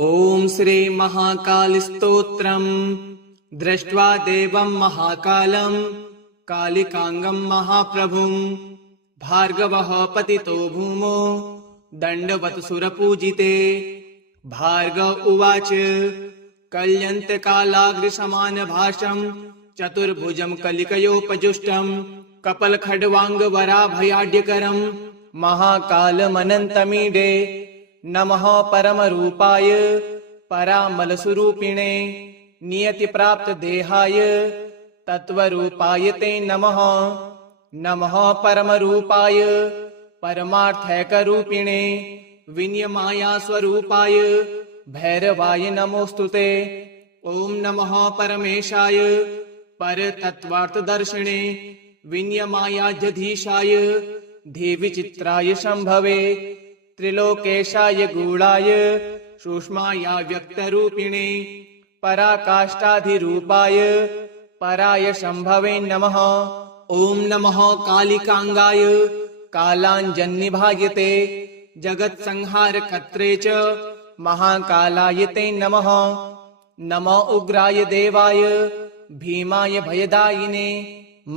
ॐ श्री महाकाल स्तोत्रम् दृष्ट्वा देवं महाकालं कालिकांगं महाप्रभुं भार्गवः पतितो भूमो दण्डवत् सुरपूजिते। भार्गव उवाच कल्यन्तकालाग्रसमानभाषं चतुर्भुजं कलिकयोपजुष्टं कपलखड्वाङ्गवराभयाढ्यकरं महाकालमनन्तमीडे। नमः परमरूपाय परामलस्वरूपिणे नियतिप्राप्तदेहाय तत्त्वरूपाय ते नमः। नमः परमरूपाय परमार्थैकरूपिणे विनियमायास्वरूपाय भैरवाय नमोऽस्तुते। ॐ नमः परमेशाय परतत्त्वार्थदर्शिने विनियमायाध्यधीशाय देवीचित्राय शम्भवे त्रिलोकेशाय गूढाय सूक्ष्माय व्यक्तरूपिणे पराकाष्ठाधिरूपाय पराय शम्भवे नमः। ॐ नमः कालिकांगाय कालाञ्जन्निभायते जगत्संहारकर्त्रे च महाकालाय ते नमः। नमो उग्राय देवाय भीमाय भयदायिने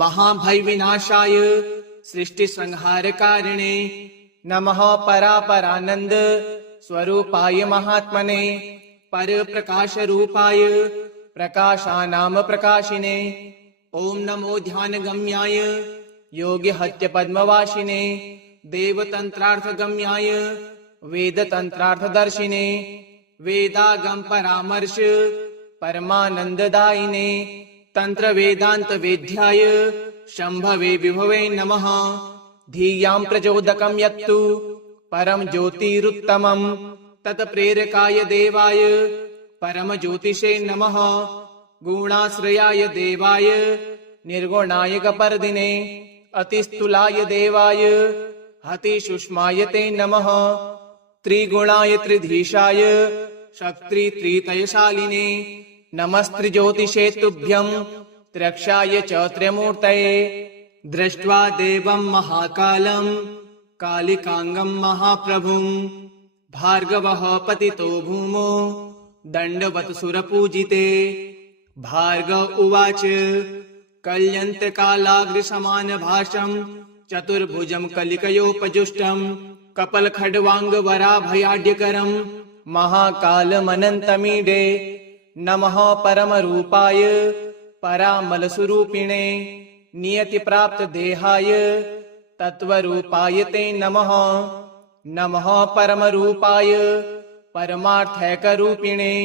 महाभयविनाशाय सृष्टिसंहारकारिणे नमः परापरानंद स्वरूपाय महात्मने परप्रकाशरूपाय प्रकाशानां प्रकाशिने। ॐ नमो ध्यानगम्याय योगिहत्यपद्मवासिने देवतन्त्रार्थगम्याय वेदतन्त्रार्थदर्शिने वेदागम परामर्श परमानन्ददायिने तन्त्रवेदान्तवेद्याय शम्भवे विभवे नमः। धियां प्रचोदकं यत्तु परम ज्योतिरुत्तमं तत्प्रेरकाय देवाय परम ज्योतिषे नमः। गुणाश्रयाय देवाय निर्गुणाय कपर्दिने अतिस्थूलाय देवाय हतिसूक्ष्माय ते नमः। त्रिगुणाय त्रिधीशाय शक्ति त्रितयशालिने नमस्त्रिज्योतिषे तुभ्यं त्र्यक्षाय च त्र्यमूर्तये। दृष्ट्वा देवं महाकालं कालिकांगं महाप्रभुं भार्गवः पतितो भूमो दण्डवत् सुरपूजिते। भार्गव उवाच कल्यन्तकालाग्रसमानभाषं चतुर्भुजं कलिकयोपजुष्टं कपलखड्वाङ्गवराभयाढ्यकरं महाकालमनन्तमीडे। नमः परमरूपाय परामलस्वरूपिणे नियतिप्राप्तदेहाय तत्त्वरूपाय ते नमः। नमः परमरूपाय परमार्थैकरूपिणे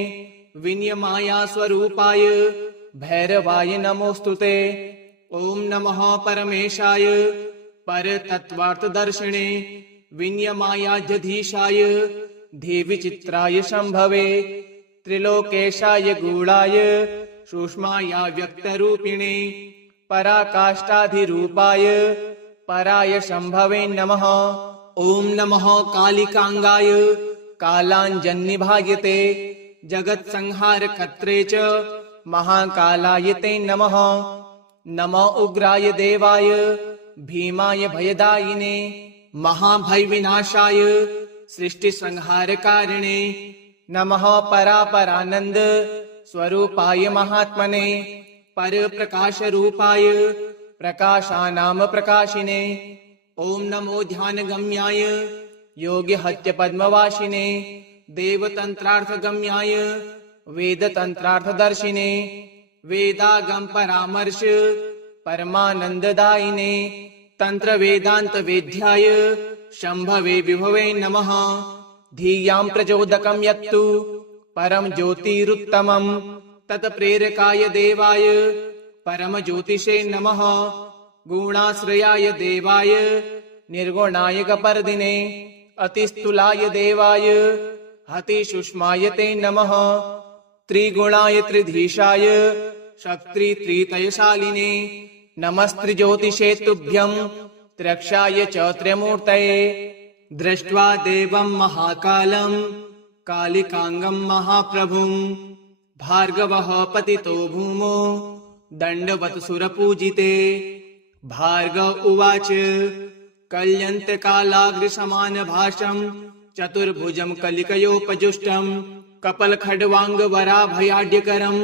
विनियमायास्वरूपाय भैरवाय नमोऽस्तुते। ॐ नमः परमेशाय परतत्त्वार्थदर्शिने विनियमायाध्यधीशाय देवीचित्राय शम्भवे त्रिलोकेशाय गूढाय सूक्ष्माय व्यक्तरूपिणे पराकाष्ठाधिरूपाय पराय शम्भवे नमः। ॐ नमः कालिकांगाय कालाञ्जन्निभायते जगत्संहारकर्त्रे च महाकालाय ते नमः। नमो उग्राय देवाय भीमाय भयदायिने महाभयविनाशाय सृष्टिसंहारकारिणे नमः परापरानंद स्वरूपाय महात्मने परप्रकाशरूपाय प्रकाशानां प्रकाशिने। ॐ नमो ध्यानगम्याय योगिहत्यपद्मवासिने देवतन्त्रार्थगम्याय वेदतन्त्रार्थदर्शिने वेदागम परामर्श परमानन्ददायिने तन्त्रवेदान्तवेद्याय शम्भवे विभवे नमः। धियां प्रचोदकं यत्तु परम ज्योतिरुत्तमं तत्प्रेरकाय देवाय परम ज्योतिषे नमः। गुणाश्रयाय देवाय निर्गुणाय कपर्दिने अतिस्थूलाय देवाय हतिसूक्ष्माय ते नमः। त्रिगुणाय त्रिधीशाय शक्ति त्रितयशालिने नमस्त्रिज्योतिषे तुभ्यं त्र्यक्षाय च त्र्यमूर्तये। दृष्ट्वा देवं महाकालं कालिकांगं महाप्रभुं भार्गवः पतितो भूमो दण्डवत् सुरपूजिते। भार्गव उवाच कल्यन्तकालाग्रसमानभाषं चतुर्भुजं कलिकयोपजुष्टं कपलखड्वाङ्गवराभयाढ्यकरम्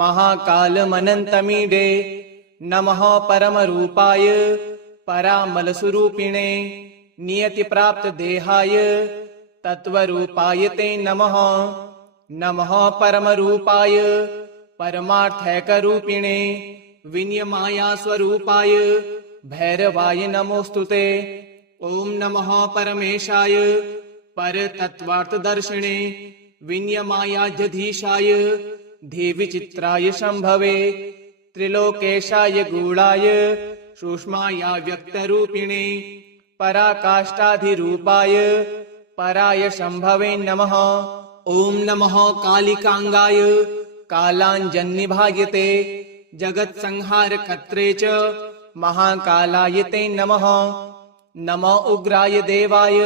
महाकालमनन्तमीडे नमः परमरूपाय परामलस्वरूपिणे नियतिप्राप्तदेहाय तत्त्वरूपाय ते नमः। नमः परमरूपाय परमार्थैकरूपिणे विनियमायास्वरूपाय भैरवाय नमोऽस्तुते। ॐ नमः परमेशाय परतत्त्वार्थदर्शिने विनियमायाध्यधीशाय देवीचित्राय शम्भवे त्रिलोकेशाय गूढाय सूक्ष्माय व्यक्तरूपिणे पराकाष्ठाधिरूपाय पराय शम्भवे नमः। ॐ नमः कालिकांगाय कालाञ्जन्निभायते जगत्संहारकर्त्रे च महाकालाय ते नमः। नमो उग्राय देवाय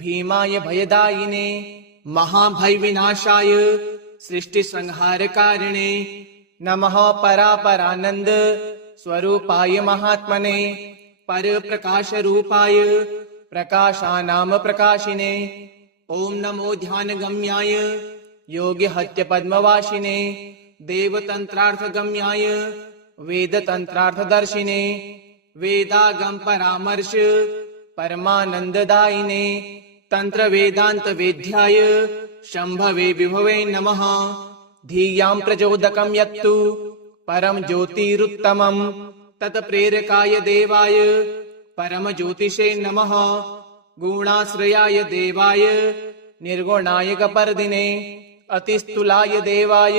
भीमाय भयदायिने महाभयविनाशाय सृष्टिसंहारकारिणे नमः परापरानंद स्वरूपाय महात्मने परप्रकाशरूपाय प्रकाशानां प्रकाशिने। ॐ नमो ध्यानगम्याय योगिहत्यपद्मवासिने देवतन्त्रार्थगम्याय वेदतन्त्रार्थदर्शिने वेदागम परामर्श परमानन्ददायिने तन्त्रवेदान्तवेद्याय शम्भवे विभवे नमः। धियां प्रचोदकं यत्तु परम ज्योतिरुत्तमं तत्प्रेरकाय देवाय परमज्योतिषे नमः। गुणाश्रयाय देवाय निर्गुणाय कपर्दिने अतिस्थूलाय देवाय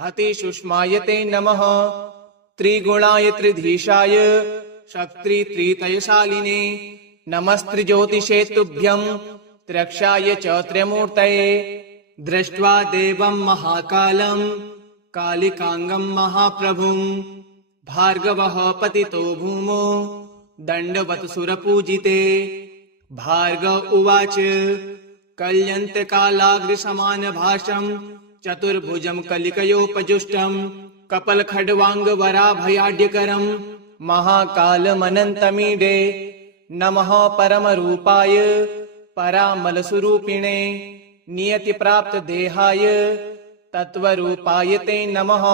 हतिसूक्ष्माय ते नमः। त्रिगुणाय त्रिधीशाय शक्ति त्रितयशालिने नमस्त्रिज्योतिषे तुभ्यं त्र्यक्षाय च त्र्यमूर्तये। दृष्ट्वा देवं महाकालं कालिकांगं महाप्रभुं भार्गवः पतितो भूमो दण्डवत् सुरपूजिते। भार्गव उवाच कल्यन्तकालाग्रसमानभाषं चतुर्भुजं कलिकयोपजुष्टं कपलखड्वाङ्गवराभयाढ्यकरं महाकालमनन्तमीडे नमः परमरूपाय परामलस्वरूपिणे नियतिप्राप्तदेहाय तत्त्वरूपाय ते नमः।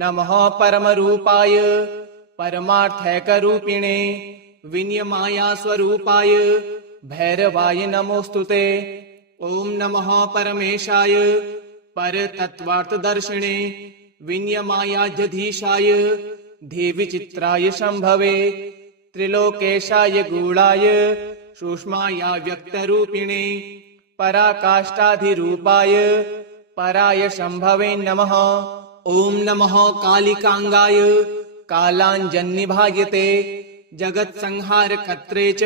नमः परमरूपाय परमार्थैकरूपिणे विनियमायास्वरूपाय भैरवाय नमोऽस्तुते। ॐ नमः परमेशाय परतत्त्वार्थदर्शिने विनियमायाध्यधीशाय देवीचित्राय शम्भवे त्रिलोकेशाय गूढाय सूक्ष्माय व्यक्तरूपिणे पराकाष्ठाधिरूपाय पराय शम्भवे नमः। ॐ नमः कालिकांगाय कालाञ्जन्निभायते जगत्संहारकर्त्रे च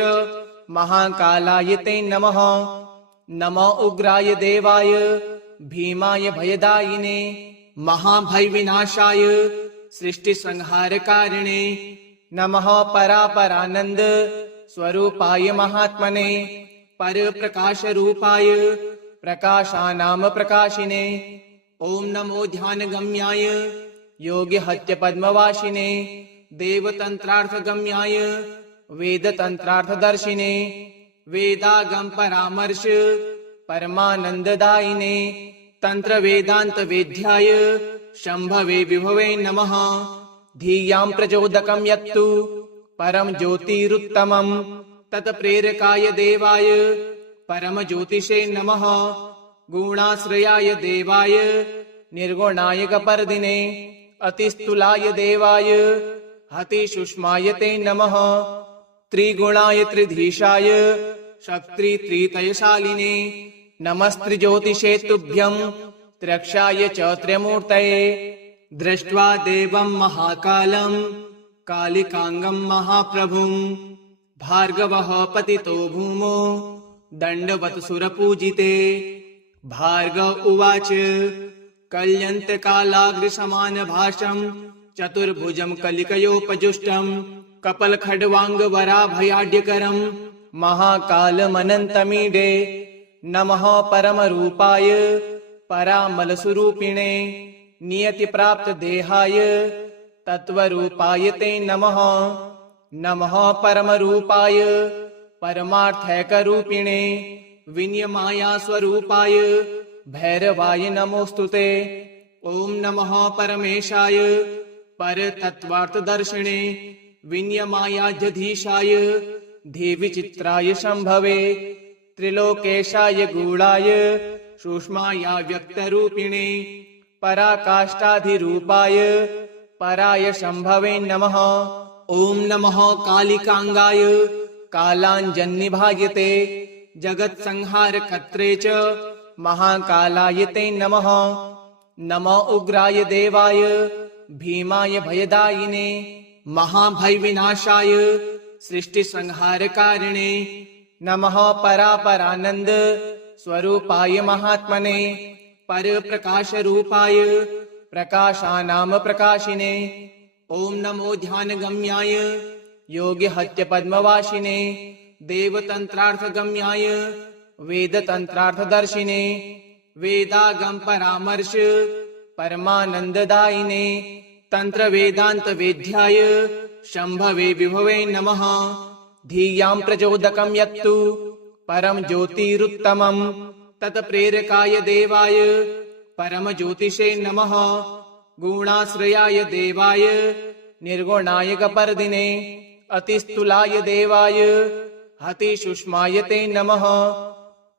महाकालाय ते नमः। नमो उग्राय देवाय भीमाय भयदायिने महाभयविनाशाय सृष्टिसंहारकारिणे नमः परापरानंद स्वरूपाय महात्मने परप्रकाशरूपाय प्रकाशानां प्रकाशिने। ॐ नमो ध्यानगम्याय योगिहत्यपद्मवासिने देवतन्त्रार्थगम्याय वेदतन्त्रार्थदर्शिने वेदागम परामर्श परमानन्ददायिने तन्त्रवेदान्तवेद्याय शम्भवे विभवे नमः। धियां प्रचोदकं यत्तु परम ज्योतिरुत्तमं तत्प्रेरकाय देवाय परमज्योतिषे नमः। गुणाश्रयाय देवाय निर्गुणाय कपर्दिने अतिस्थूलाय देवाय हतिसूक्ष्माय ते नमः। त्रिगुणाय त्रिधीशाय शक्ति त्रितयशालिने नमस्त्रिज्योतिषे तुभ्यं त्र्यक्षाय च त्र्यमूर्तये। दृष्ट्वा देवं महाकालं कालिकांगं महाप्रभुं भार्गवः पतितो भूमो दण्डवत् सुरपूजिते। भार्गव उवाच कल्यन्तकालाग्रसमानभाषं चतुर्भुजं कलिकयोपजुष्टं कपलखड्वाङ्गवराभयाढ्यकरं महाकालमनन्तमीडे नमः परमरूपाय परामलस्वरूपिणे नियतिप्राप्तदेहाय तत्त्वरूपाय ते नमः। नमः परमरूपाय परमार्थैकरूपिणे विनियमायास्वरूपाय भैरवाय नमोस्तुते। ओम नमः परमेशाय परतत्त्वार्थदर्शिने विनियमायाध्यधीशाय देवी चित्राय शंभवे त्रिलोकेशाय गूढ़ाय सूक्ष्माया व्यक्तरूपिणे पराकाष्ठाधिरूपाय पराय शंभवे नमः। ओम नमः कालिकांगाय कालांजन्निभायते जगत् संहार कर्त्रे च महाकालाय ते नमः। नमो उग्राय देवाय भीमाय भयदायिने महाभय विनाशाय सृष्टि संहार कारिणे नमः परापरानंद स्वरूपाय महात्मने पर प्रकाश रूपाय प्रकाशानाम प्रकाशिने। ओम नमो ध्यान गम्याय योग्य हत्य पद्मवासिने देवतंत्रार्थ गम्याय वेद तंत्रार्थ दर्शिने वेदागम परामर्श परमानंददायिने तंत्र वेदांत वेद्याय शंभवे विभवे नमः। धियां प्रचोदकं यत्तु परम ज्योतिरुत्तमं तत्प्रेरकाय देवाय परम ज्योतिषे नमः। गुणाश्रयाय देवाय निर्गुणाय कपर्दिने अतिस्थूलाय देवाय हतिसूक्ष्माय ते नमः।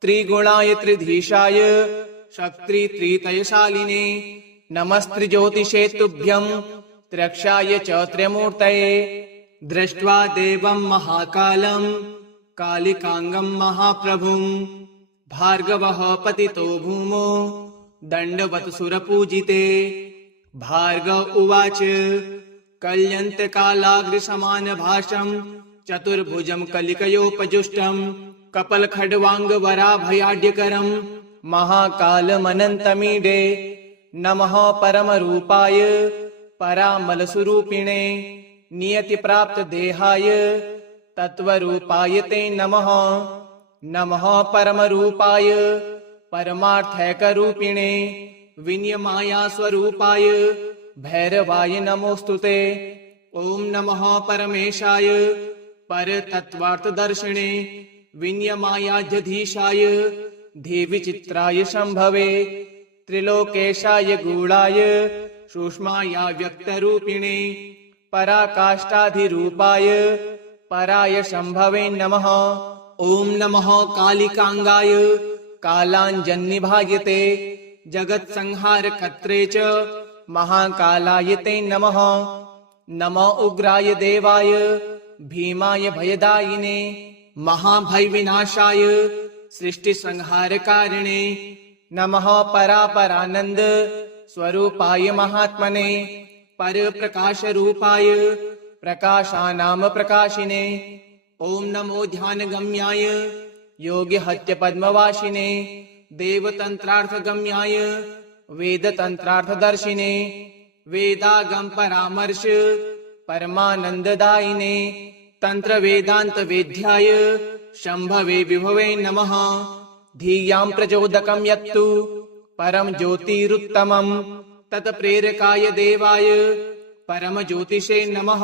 त्रिगुणाय त्रिधीशाय शक्ति त्रितयशालिने नमस्त्रिज्योतिषे तुभ्यं त्र्यक्षाय च त्र्यमूर्तये। दृष्ट्वा देवं महाकालं कालिकांगं महाप्रभुं भार्गवः पतितो भूमो दंडवत् सुरपूजिते। भार्गव उवाच कल्यन्तकालाग्रसमानभाषं चतुर्भुजं कलिकयोपजुष्टं कपलखड्वाङ्गवराभयाढ्यकरं महाकालमनन्तमीडे। नमः परमरूपाय परामलस्वरूपिणे नियतिप्राप्त देहाय तत्त्वरूपाय ते नमः। नमः परमरूपाय परमार्थैकरूपिणे विनियमाया स्वरूपाय भैरवाय नमोस्तुते। ओम नमः परमेशाय परतत्त्वार्थदर्शिने विनियमायाध्यधीशाय देवी चित्राय शंभवे त्रिलोकेशाय गूढ़ाय सूक्ष्माया व्यक्तरूपिणे पराकाष्ठाधिरूपाय पराय शंभवे नमः। ओम नमः कालिकांगाय कालांजन्निभायते जगत् संहार कर्त्रे च महाकालाय ते नमः। नमो उग्राय देवाय भीमाय भयदायिने महाभय विनाशाय सृष्टि संहार कारिणे नमः परापरानंद स्वरूपाय महात्मने पर प्रकाश रूपाय प्रकाशानाम प्रकाशिने। ओम नमो ध्यान गम्याय योग्य हत्य पद्मवासिने देवतंत्रार्थ गम्याय वेद तंत्रार्थ दर्शिने वेदागम परामर्श परमानंददायिने तंत्र वेदांत वेद्याय शंभवे विभवे नमः। धियां प्रचोदकं यत्तु परम ज्योतिरुत्तमं तत्प्रेरकाय देवाय परम ज्योतिषे नमः।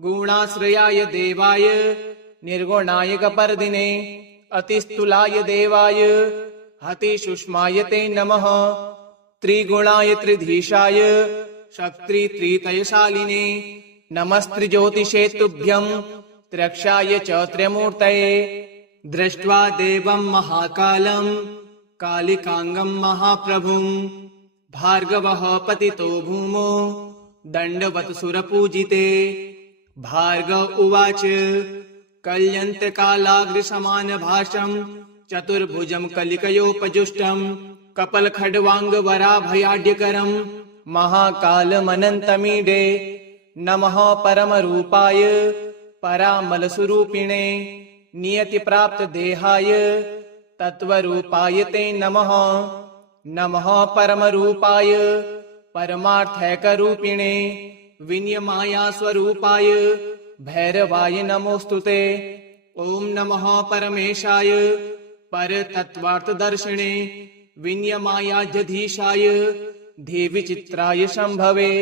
गुणाश्रयाय देवाय निर्गुणाय कपर्दिने अतिस्थूलाय देवाय हतिसूक्ष्माय ते नमः। त्रिगुणाय त्रिधीशाय शक्ति त्रितयशालिने नमस्त्रिज्योतिषे तुभ्यं त्र्यक्षाय च त्र्यमूर्तये। दृष्ट्वा देवं महाकालं कालिकांगं महाप्रभुं भार्गवः पतितो भूमो दंडवत् सुरपूजिते। भार्गव उवाच कल्यन्तकालाग्रसमानभाषं चतुर्भुजं कलिकयोपजुष्टं कपलखड्वाङ्गवराभयाढ्यकरं महाकालमनन्तमीडे। नमः परमरूपाय परामलस्वरूपिणे नियतिप्राप्त देहाय तत्त्वरूपाय ते नमः। नमः परमरूपाय परमार्थैकरूपिणे विनियमाया स्वरूपाय भैरवाय नमोस्तुते। ओम नमः परमेशाय परतत्त्वार्थदर्शिने विनियमायाध्यधीशाय देवी चित्राय शंभवे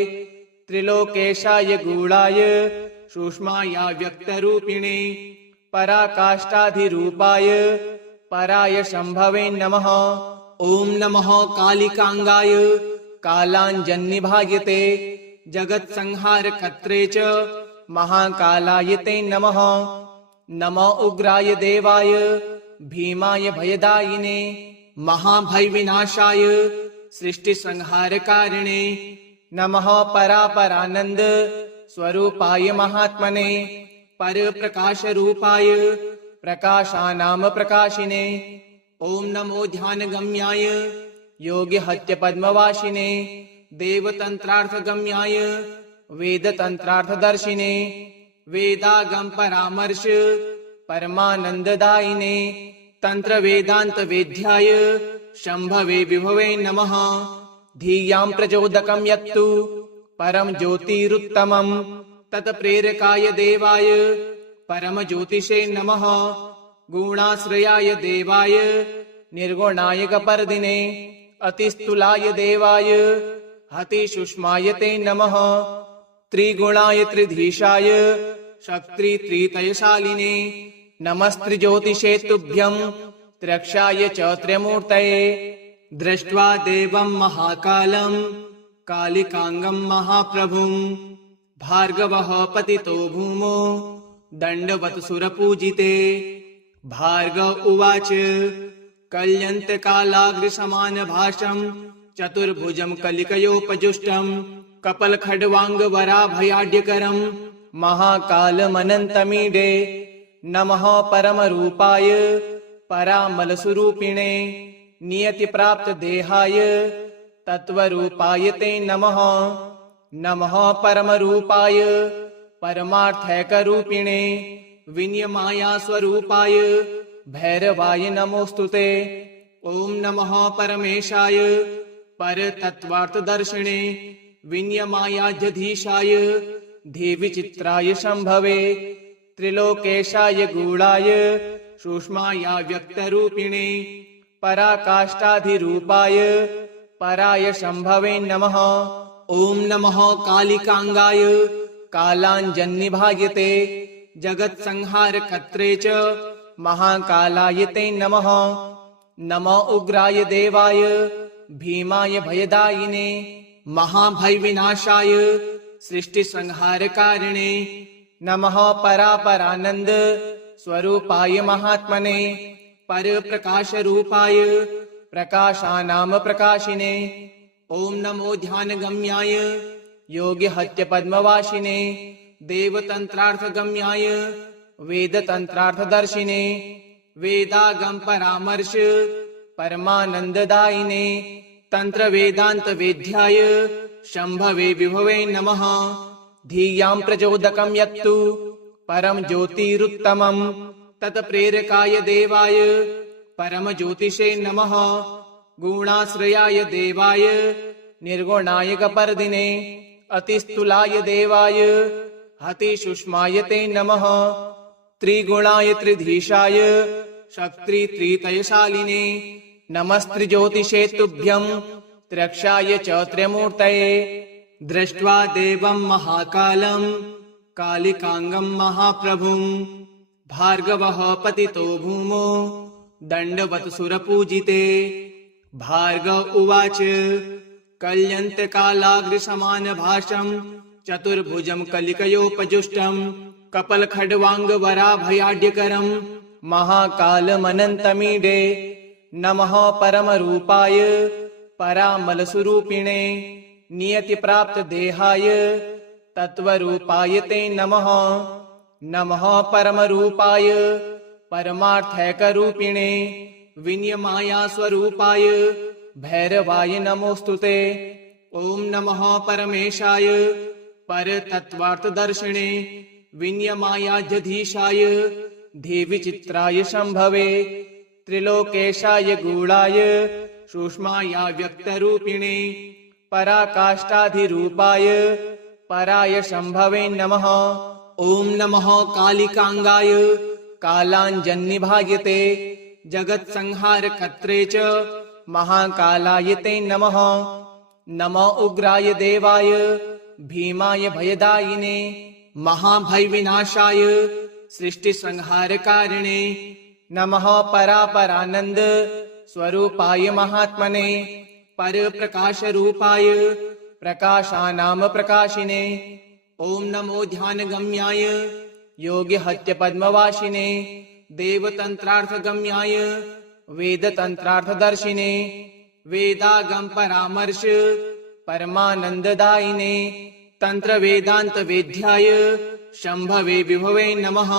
त्रिलोकेशाय गूढ़ाय सूक्ष्माया व्यक्तरूपिणे पराकाष्ठाधिरूपाय पराय शंभवे नमः। ॐ नमः कालिकांगाय कालाञ्जन्निभायते जगत्संहारकर्त्रे च महाकालाय ते नमः। नमो उग्राय देवाय भीमाय भयदायिने महाभयविनाशाय सृष्टिसंहारकारिणे नमः। परापरानंद स्वरूपाय महात्मने परप्रकाशरूपाय प्रकाशानां प्रकाशिने ॐ नमो ध्यानगम्याय योगिहत्य पद्मवासिने देवतंत्रार्थगम्याय वेदतंत्रार्थदर्शिने वेदागम परामर्श परमानंददायिने तंत्र वेदांत वेद्याय शंभवे विभवे नमः। धियां प्रचोदकं यत्तु परम ज्योतिरुत्तमं तत्प्रेरकाय देवाय परम ज्योतिषे नमः। गुणाश्रयाय देवाय निर्गुणाय कपर्दिने अतिस्थूलाय देवाय हतिसूक्ष्माय ते नमः। त्रिगुणाय त्रिधीशाय शक्ति त्रितयशालिने नमस्त्रिज्योतिषे तुभ्यं त्र्यक्षाय च त्र्यमूर्तये। दृष्ट्वा देवं महाकालं कालिकांगं महाप्रभुं भार्गवः पतितो भूमो दंडवत् सुरपूजिते। भार्गव उवाच कल्यन्तकालाग्रसमानभाषं चतुर्भुजं कलिकयोपजुष्टं कपलखड्वाङ्गवराभयाढ्यकरं महाकालमनन्तमीडे नमः। परमरूपाय परामलस्वरूपिणे नियतिप्राप्तदेहाय तत्त्वरूपाय ते नमः। नमः परमरूपाय परमार्थैकरूपिणे विनियमाया स्वरूपाय भैरवाय नमोस्तुते। ॐ नमः परमेशाय परतत्त्वार्थदर्शिने विनियमायाध्यधीशाय देवीचित्राय शंभवे त्रिलोकेशाय गूढाय सूक्ष्माया व्यक्तरूपिणे पराकाष्ठाधिरूपाय पराय शंभवे नमः। ॐ नमः कालिकांगाय कालाञ्जन्निभायते जगत्संहारकर्त्रे च महाकालाय ते नमः। नमो उग्राय देवाय भीमाय भयदायिने महाभयविनाशाय सृष्टिसंहारकारिणे नमः। परापरानंद स्वरूपाय महात्मने परप्रकाशरूपाय प्रकाशानां प्रकाशिने ॐ नमो ध्यानगम्याय योगिहत्य पद्मवासिने देवतंत्रार्थगम्याय वेदतंत्रार्थदर्शिने वेदागम परामर्श परमानंददायिने तंत्र वेदांत वेद्याय शंभवे विभवे नमः। धियां प्रचोदकं यत्तु परम ज्योतिरुत्तमं तत्प्रेरकाय देवाय परम ज्योतिषे नमः। गुणाश्रयाय देवाय निर्गुणाय कपर्दिने अतिस्थूलाय देवाय हतिसूक्ष्माय ते नमः। त्रिगुणाय त्रिधीशाय शक्ति त्रितयशालिने नमस्त्रिज्योतिषे तुभ्यं त्र्यक्षाय च त्र्यमूर्तये। दृष्ट्वा देवं महाकालं कालिकांगं महाप्रभुं भार्गवः पतितो भूमो दंडवत् सुरपूजिते। भार्गव उवाच कल्यन्तकालाग्रसमानभाषं चतुर्भुजं कलिकयोपजुष्टं कपलखड्वाङ्गवराभयाढ्यकरं महाकालमनन्तमीडे नमः। परमरूपाय परामलस्वरूपिणे नियतिप्राप्तदेहाय तत्त्वरूपाय ते नमः। नमः परमरूपाय परमार्थैकरूपिणे विनियमाया स्वरूपाय भैरवाय नमोस्तुते। ॐ नमः परमेशाय परतत्त्वार्थदर्शिने विनियमायाध्यधीशाय देवीचित्राय शंभवे त्रिलोकेशाय गूढाय सूक्ष्माया व्यक्तरूपिणे पराकाष्ठाधिरूपाय पराय शंभवे नमः। ॐ नमः कालिकांगाय कालाञ्जन्निभायते जगत्संहारकर्त्रे च महाकालाय ते नमः। नमो उग्राय देवाय भीमाय भयदायिने महाभयविनाशाय सृष्टिसंहारकारिणे नमः। परापरानंद स्वरूपाय महात्मने पर प्रकाश रूपाय प्रकाशानाम प्रकाशिने ओम नमो ध्यान गम्याय योग्य हत्य पद्मवासिने देवतंत्रार्थ गम्याय वेद तंत्रार्थ दर्शिने वेदागम परामर्श परमानंददायिने तंत्र वेदांत वेद्याय शंभवे विभवे नमः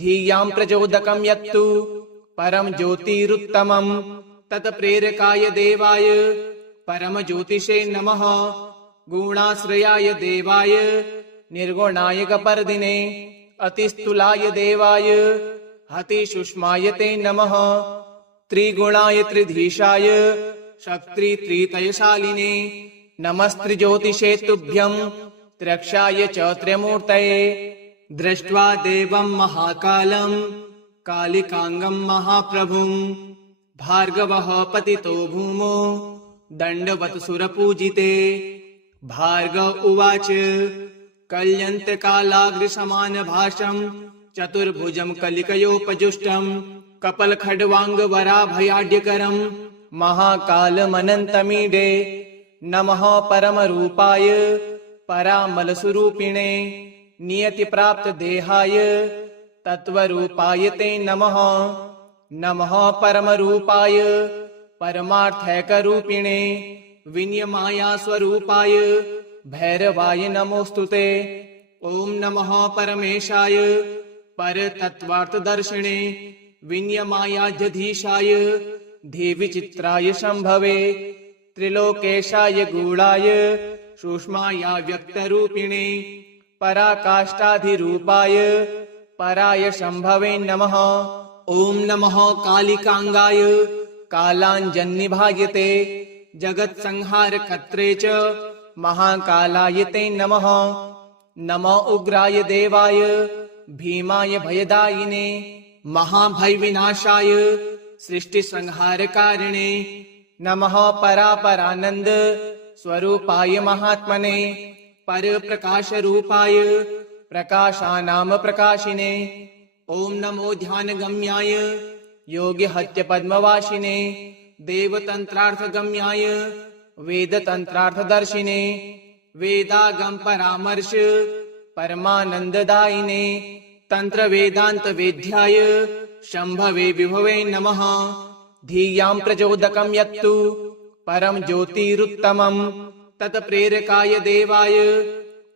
धियां प्रचोदकं यत्तु परम ज्योतिरुत्तमं तत्प्रेरकाय देवाय परम ज्योतिषे नमः गुणाश्रयाय देवाय निर्गुणाय कपर्दिने अतिस्थूलाय देवाय हतिसूक्ष्माय ते नमः त्रिगुणाय त्रिधीशाय शक्ति त्रितयशालिने नमस्त्रिज्योतिषे तुभ्यं त्र्यक्षाय च त्र्यमूर्तये दृष्ट्वा देवं महाकालं कालिकांगं महाप्रभुं भार्गवः पतितो भूमो दंडवत् सुरपूजिते भार्गव उवाच कल्यन्तकालाग्रसमानभाषं चतुर्भुजं कलिकयोपजुष्टं कपलखड्वाङ्गवराभयाढ्यकरं महाकालमनन्तमीडे नमः परमरूपाय परामलस्वरूपिणे नियतिप्राप्तदेहाय तत्त्वरूपाय ते नमः नमः परमरूपाय परमार्थैकरूपिणे विनियमाया स्वरूपाय भैरवाय नमोस्तुते ओम नमः परमेशाय परतत्त्वार्थदर्शिने विनियमायाध्यधीशाय देवीचित्राय शंभवे त्रिलोकेशाय गूढाय सूक्ष्माया व्यक्तरूपिणे पराकाष्ठाधिरूपाय पराय शंभवे नमः ओम नमः कालिकांगाय कालाञ्जन्निभायते जगत्संहारकर्त्रे च महाकालाय ते नमः नमो उग्राय देवाय भीमाय भयदायिने महाभयविनाशाय सृष्टिसंहारकारिणे नमः परापरानंद स्वरूपाय महात्मने परप्रकाशरूपाय प्रकाशानाम प्रकाशिने ओम नमो ध्यानगम्याय योग्यहत्य पद्मवासिने देवतंत्रार्थगम्याय वेदतंत्रार्थदर्शिने वेदागम परामर्श परमानंददायिने तंत्र वेदांत वेद्याय शंभवे विभवे नमः धियां प्रचोदकं यत्तु परम ज्योतिरुत्तमं तत्प्रेरकाय देवाय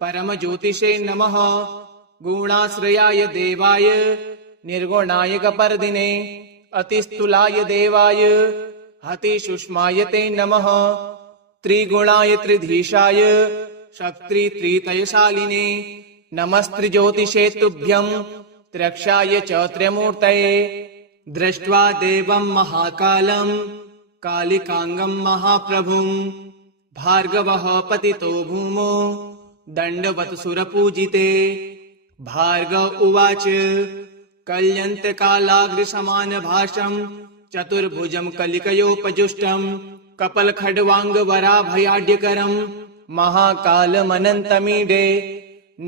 परम ज्योतिषे नमः गुणाश्रयाय देवाय निर्गुणाय कपर्दिने अतिस्थूलाय देवाय हतिसूक्ष्माय ते नमः त्रिगुणाय त्रिधीशाय शक्ति त्रितयशालिने नमस्त्रिज्योतिषे तुभ्यं त्र्यक्षाय च त्र्यमूर्तये दृष्ट्वा देवं महाकालं कालिकांगं महाप्रभुं भार्गवः पतितो भूमो दंडवत् सुरपूजिते भार्गव उवाच कल्यन्तकालाग्रसमानभाषं चतुर्भुजं कलिकयोपजुष्टं कपलखड्वाङ्गवराभयाढ्यकरं महाकालमनन्तमीडे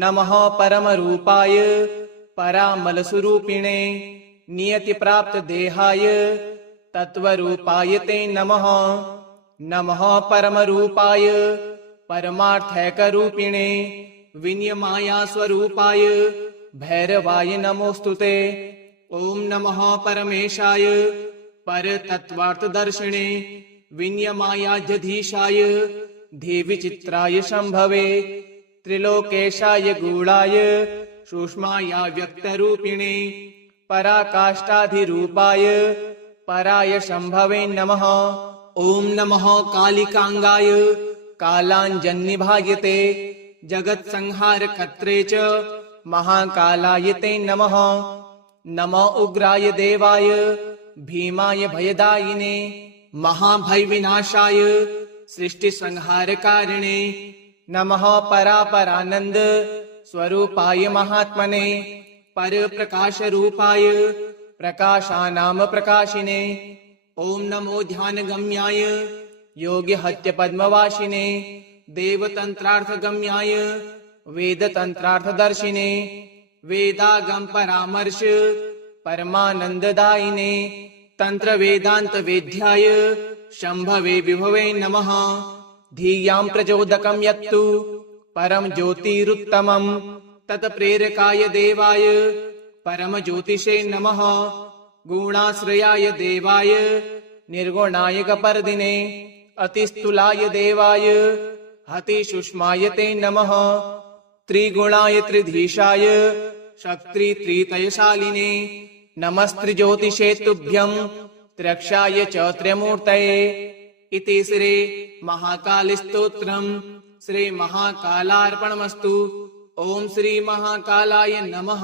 नमः परमरूपाय परामलस्वरूपिणे नियतिप्राप्तदेहाय तत्त्वरूपाय ते नमः नमः परमरूपाय परमार्थैकरूपिणे विनियमाया स्वरूपाय भैरवाय नमोस्तुते ओम नमः परमेशाय परतत्त्वार्थदर्शिने विनियमायाध्यधीशाय देवीचित्राय शंभवे त्रिलोकेशाय गूढाय सूक्ष्माया व्यक्तरूपिणे पराकाष्ठाधिरूपाय पराय शंभवे नमः ओम नमः कालिकांगाय कालाञ्जन्निभायते जगत्संहारकर्त्रे च महाकालाय ते नमः नमो उग्राय देवाय भीमाय भयदायिने महाभयविनाशाय सृष्टिसंहारकारिणे नमः परापरानंद स्वरूपाय महात्मने परप्रकाशरूपाय प्रकाशानाम प्रकाशिने ओम नमो ध्यानगम्याय योग्यहत्य पद्मवासिने देवतंत्रार्थगम्याय वेदतंत्रार्थदर्शिने वेदागम परामर्श परमानंददायिने तंत्र वेदांत वेद्याय शंभवे विभवे नमः। धियां प्रचोदकं यत्तु परम ज्योतिरुत्तमं तत्प्रेरकाय देवाय परम ज्योतिषे नमः। गुणाश्रयाय देवाय निर्गुणाय कपर्दिने अतिस्थूलाय देवाय अतिसूक्ष्माय ते नमः। त्रिगुणाय त्रिधीशाय शक्ति त्रितयशालिने नमस्त्रिज्योतिषे तुभ्यं त्र्यक्षाय च त्र्यमूर्तये। इति श्री महाकाल स्तोत्रम् श्री महाकालार्पणमस्तु। ओम श्री महाकालाय नमः।